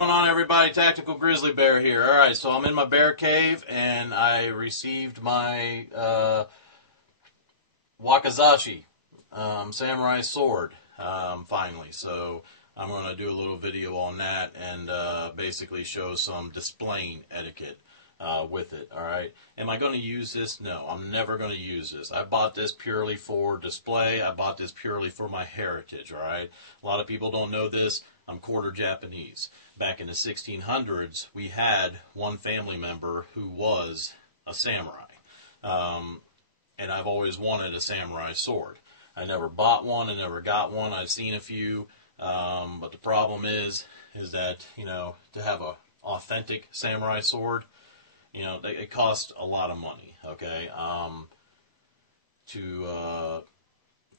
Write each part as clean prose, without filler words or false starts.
What's going on, everybody? Tactical Grizzly Bear here. Alright, so I'm in my bear cave and I received my Wakizashi samurai sword finally. So I'm going to do a little video on that and basically show some displaying etiquette with it. Alright, am I going to use this? No, I'm never going to use this. I bought this purely for display. I bought this purely for my heritage. Alright, a lot of people don't know this. I'm quarter Japanese. Back in the 1600s, we had one family member who was a samurai. And I've always wanted a samurai sword. I never bought one, I never got one. I've seen a few, but the problem is that, to have a authentic samurai sword, it costs a lot of money, okay?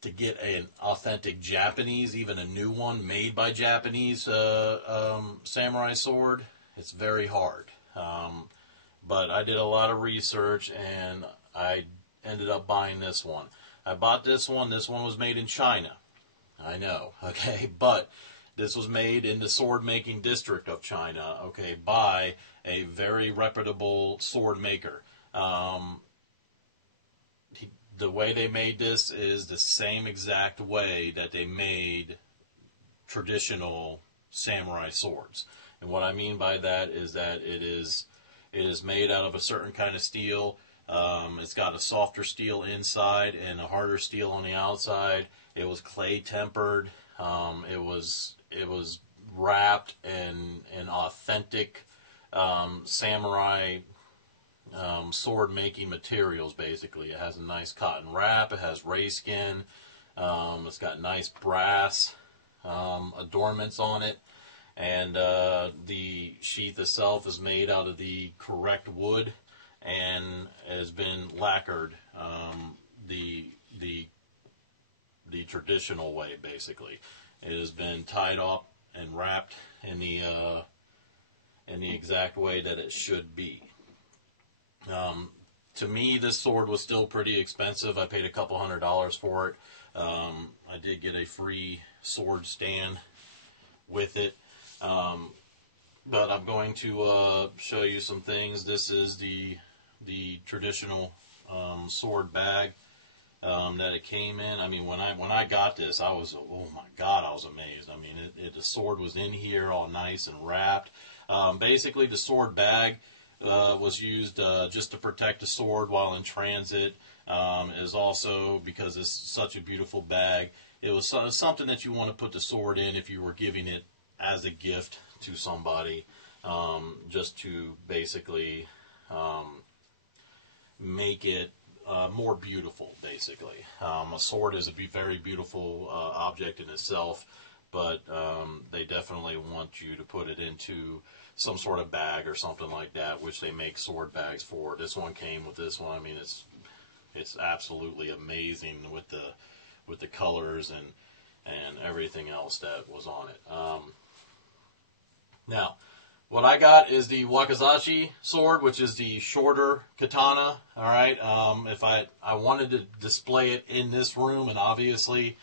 To get an authentic Japanese, even a new one made by Japanese samurai sword, it's very hard. But I did a lot of research and I ended up buying this one. I bought this one. This one was made in China. I know, okay, but this was made in the sword making district of China, okay, by a very reputable sword maker. The way they made this is the same exact way that they made traditional samurai swords. And what I mean by that is that it is made out of a certain kind of steel. It's got a softer steel inside and a harder steel on the outside. It was clay tempered. It was wrapped in authentic samurai sword making materials. Basically, it has a nice cotton wrap, it has ray skin, it's got nice brass adornments on it, and the sheath itself is made out of the correct wood and has been lacquered the traditional way. Basically, it has been tied up and wrapped in the exact way that it should be. To me, this sword was still pretty expensive. I paid a couple $100s for it. I did get a free sword stand with it. But I'm going to show you some things. This is the traditional sword bag that it came in. I mean, when I got this, I was, oh my God, I was amazed. I mean, the sword was in here all nice and wrapped. Basically, the sword bag was used just to protect the sword while in transit. It is also, because it's such a beautiful bag, it was something that you want to put the sword in if you were giving it as a gift to somebody, just to basically make it more beautiful, basically. A sword is a very beautiful object in itself, but they definitely want you to put it into some sort of bag or something like that, which they make sword bags for. This one came with this one. I mean, it's absolutely amazing with the colors and everything else that was on it. Now, what I got is the Wakizashi sword, which is the shorter katana. All right. If I wanted to display it in this room, and obviously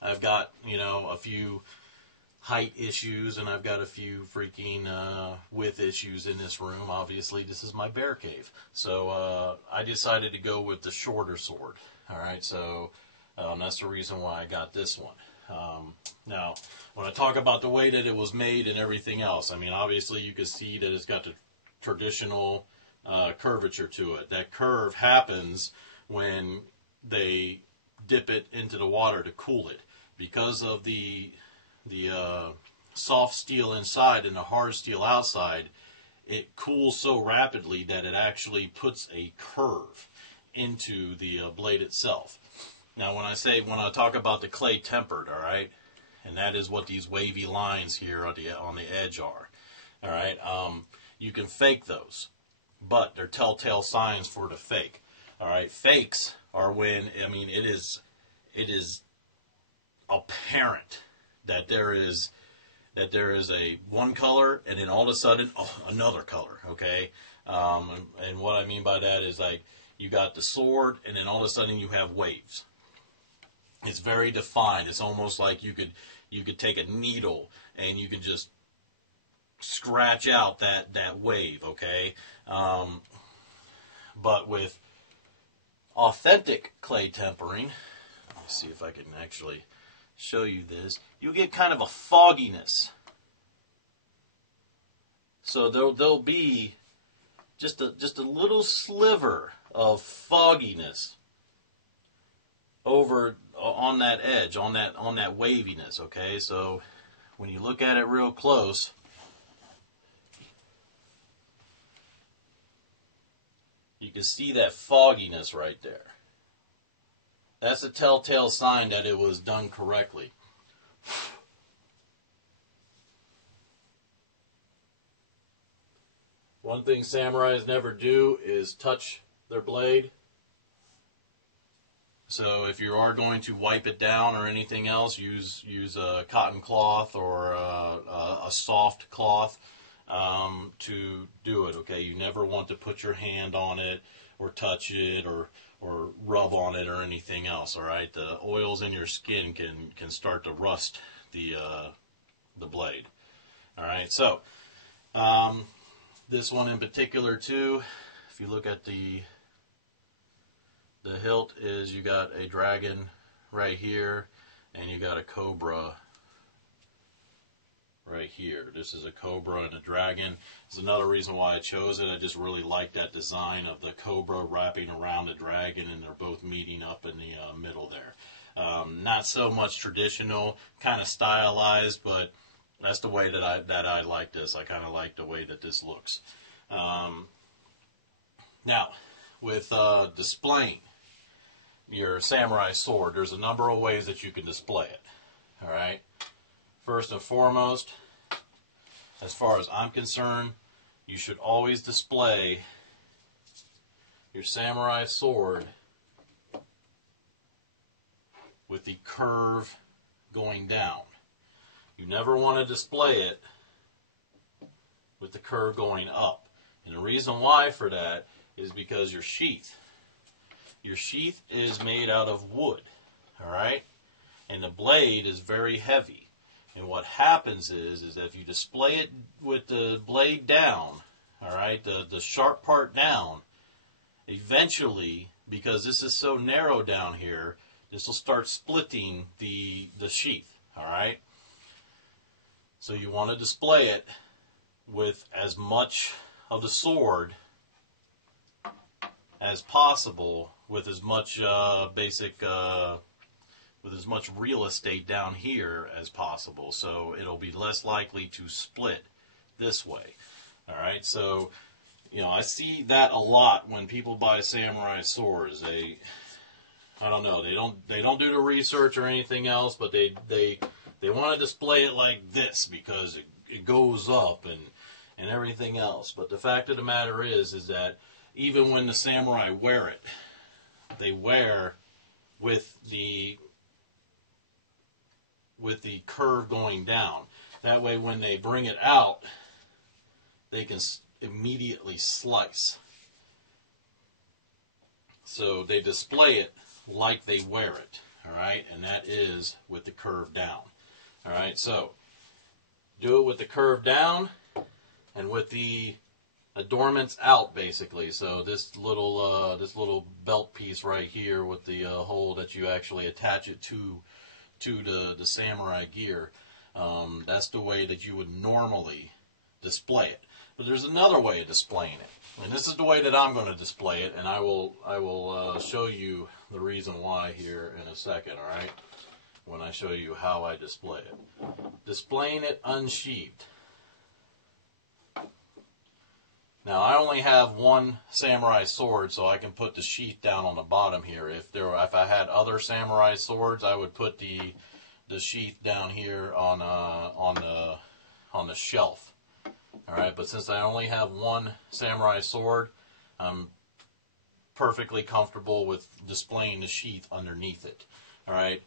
I've got a few height issues and I've got a few freaking width issues in this room. Obviously, this is my bear cave, so I decided to go with the shorter sword. All right, so that's the reason why I got this one. Now, when I talk about the way that it was made and everything else, I mean, obviously you can see that it's got the traditional curvature to it. That curve happens when they dip it into the water to cool it. Because of the soft steel inside and the hard steel outside, it cools so rapidly that it actually puts a curve into the blade itself. Now, when I talk about the clay tempered, all right, and that is what these wavy lines here on the edge are, all right. You can fake those, but they're telltale signs for the fake. All right, fakes are when, I mean, it is apparent that there is a one color and then all of a sudden another color, okay? And what I mean by that is, like, you got the sword and then all of a sudden you have waves. It's very defined. It's almost like you could take a needle and you could just scratch out that wave, okay? But with authentic clay tempering, let me see if I can actually show you this, you get kind of a fogginess. So there'll be just a little sliver of fogginess over on that edge, on that waviness, okay? So when you look at it real close, you can see that fogginess right there. That's a telltale sign that it was done correctly. One thing samurais never do is touch their blade. So if you are going to wipe it down or anything else, use a cotton cloth or a soft cloth to do it, okay? You never want to put your hand on it or touch it or rub on it or anything else, all right? The oils in your skin can start to rust the blade, all right? So this one in particular too, if you look at the hilt, is you got a dragon right here and you got a cobra right here. This is a cobra and a dragon. It's another reason why I chose it. I just really like that design of the cobra wrapping around the dragon, and they're both meeting up in the middle there. Not so much traditional, kind of stylized, but that's the way that I like this. I kind of like the way that this looks. Now, with displaying your samurai sword, there's a number of ways that you can display it. All right. First and foremost, as far as I'm concerned, you should always display your samurai sword with the curve going down. You never want to display it with the curve going up. And the reason why for that is because your sheath is made out of wood, all right? And the blade is very heavy. And what happens is that if you display it with the blade down, all right, the sharp part down, eventually, because this is so narrow down here, this will start splitting the sheath, all right? So you want to display it with as much of the sword as possible, with as much with as much real estate down here as possible, so it'll be less likely to split this way. All right, so I see that a lot when people buy samurai swords. I don't know, they don't do the research or anything else, but they want to display it like this because it goes up and everything else. But the fact of the matter is that even when the samurai wear it, they wear with the curve going down. That way when they bring it out, they can immediately slice. So they display it like they wear it, all right? And that is with the curve down. All right, so do it with the curve down and with the adornments out, basically. So this little belt piece right here with the hole that you actually attach it to the samurai gear, that's the way that you would normally display it. But there's another way of displaying it, and this is the way that I'm going to display it, and I will show you the reason why here in a second, all right, when I show you how I display it. Displaying it unsheathed. Now, I only have one samurai sword, so I can put the sheath down on the bottom here. If I had other samurai swords, I would put the sheath down here on the shelf. All right, but since I only have one samurai sword, I'm perfectly comfortable with displaying the sheath underneath it. All right,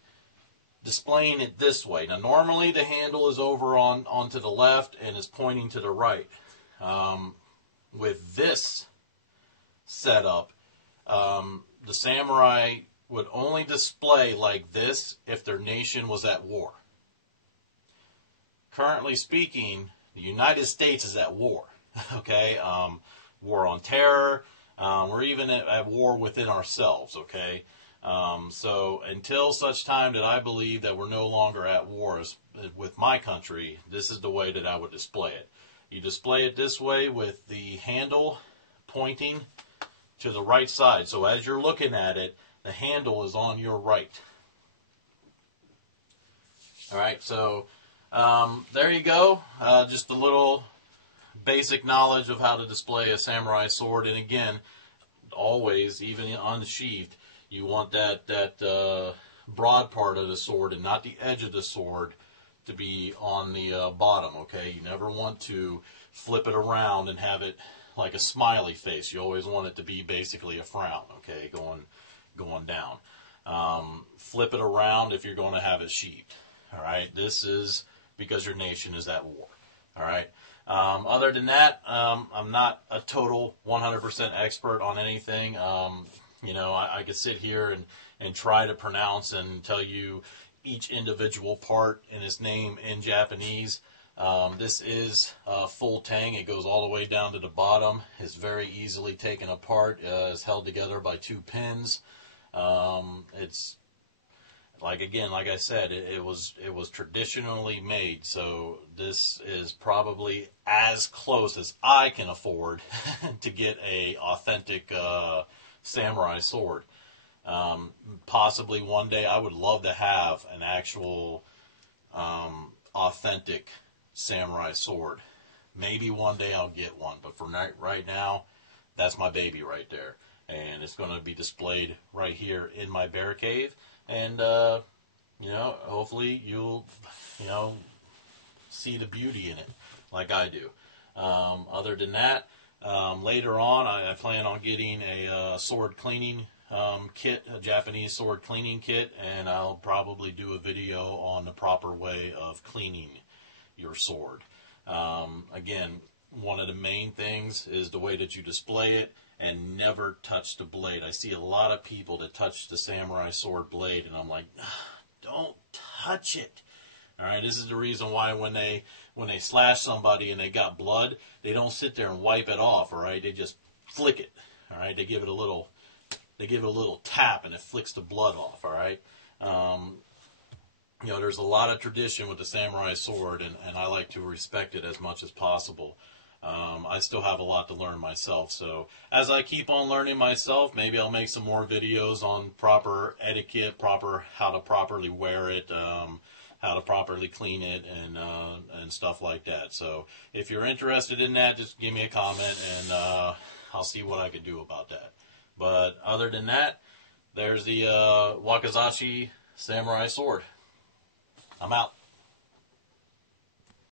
displaying it this way. Now, normally the handle is over onto the left and is pointing to the right. With this setup, the samurai would only display like this if their nation was at war. Currently speaking, The United States is at war. Okay, war on terror. We're even at war within ourselves. Okay, so until such time that I believe that we're no longer at war with my country, this is the way that I would display it. You display it this way with the handle pointing to the right side. So as you're looking at it, the handle is on your right. All right, so there you go. Just a little basic knowledge of how to display a samurai sword. And again, always, even unsheathed, you want that broad part of the sword and not the edge of the sword to be on the bottom, okay? You never want to flip it around and have it like a smiley face. You always want it to be basically a frown, okay, going down. Flip it around if you're going to have it sheathed, all right? This is because your nation is at war, all right? Other than that, I'm not a total 100% expert on anything. You know, I could sit here and try to pronounce and tell you each individual part in its name in Japanese. This is full tang. It goes all the way down to the bottom. It's very easily taken apart. It's held together by 2 pins. It's like I said, it was traditionally made. So this is probably as close as I can afford to get a authentic samurai sword. Possibly one day I would love to have an actual authentic samurai sword. Maybe one day I'll get one, but for right now, that's my baby right there. And it's going to be displayed right here in my bear cave. And, you know, hopefully you'll, you know, see the beauty in it like I do. Other than that, later on, I plan on getting a sword cleaning kit, a Japanese sword cleaning kit, and I'll probably do a video on the proper way of cleaning your sword. Again, one of the main things is the way that you display it and never touch the blade. I see a lot of people that touch the samurai sword blade, and I'm like, don't touch it. All right, this is the reason why when they slash somebody and they got blood, they don't sit there and wipe it off. All right, they just flick it. All right, they give it a little tap and it flicks the blood off. All right, you know, there's a lot of tradition with the samurai sword, and I like to respect it as much as possible. I still have a lot to learn myself, so as I keep on learning myself, maybe I'll make some more videos on proper etiquette, how to properly wear it, how to properly clean it, and stuff like that. So if you're interested in that, just give me a comment, and I'll see what I can do about that. But other than that, there's the Wakizashi samurai sword. I'm out.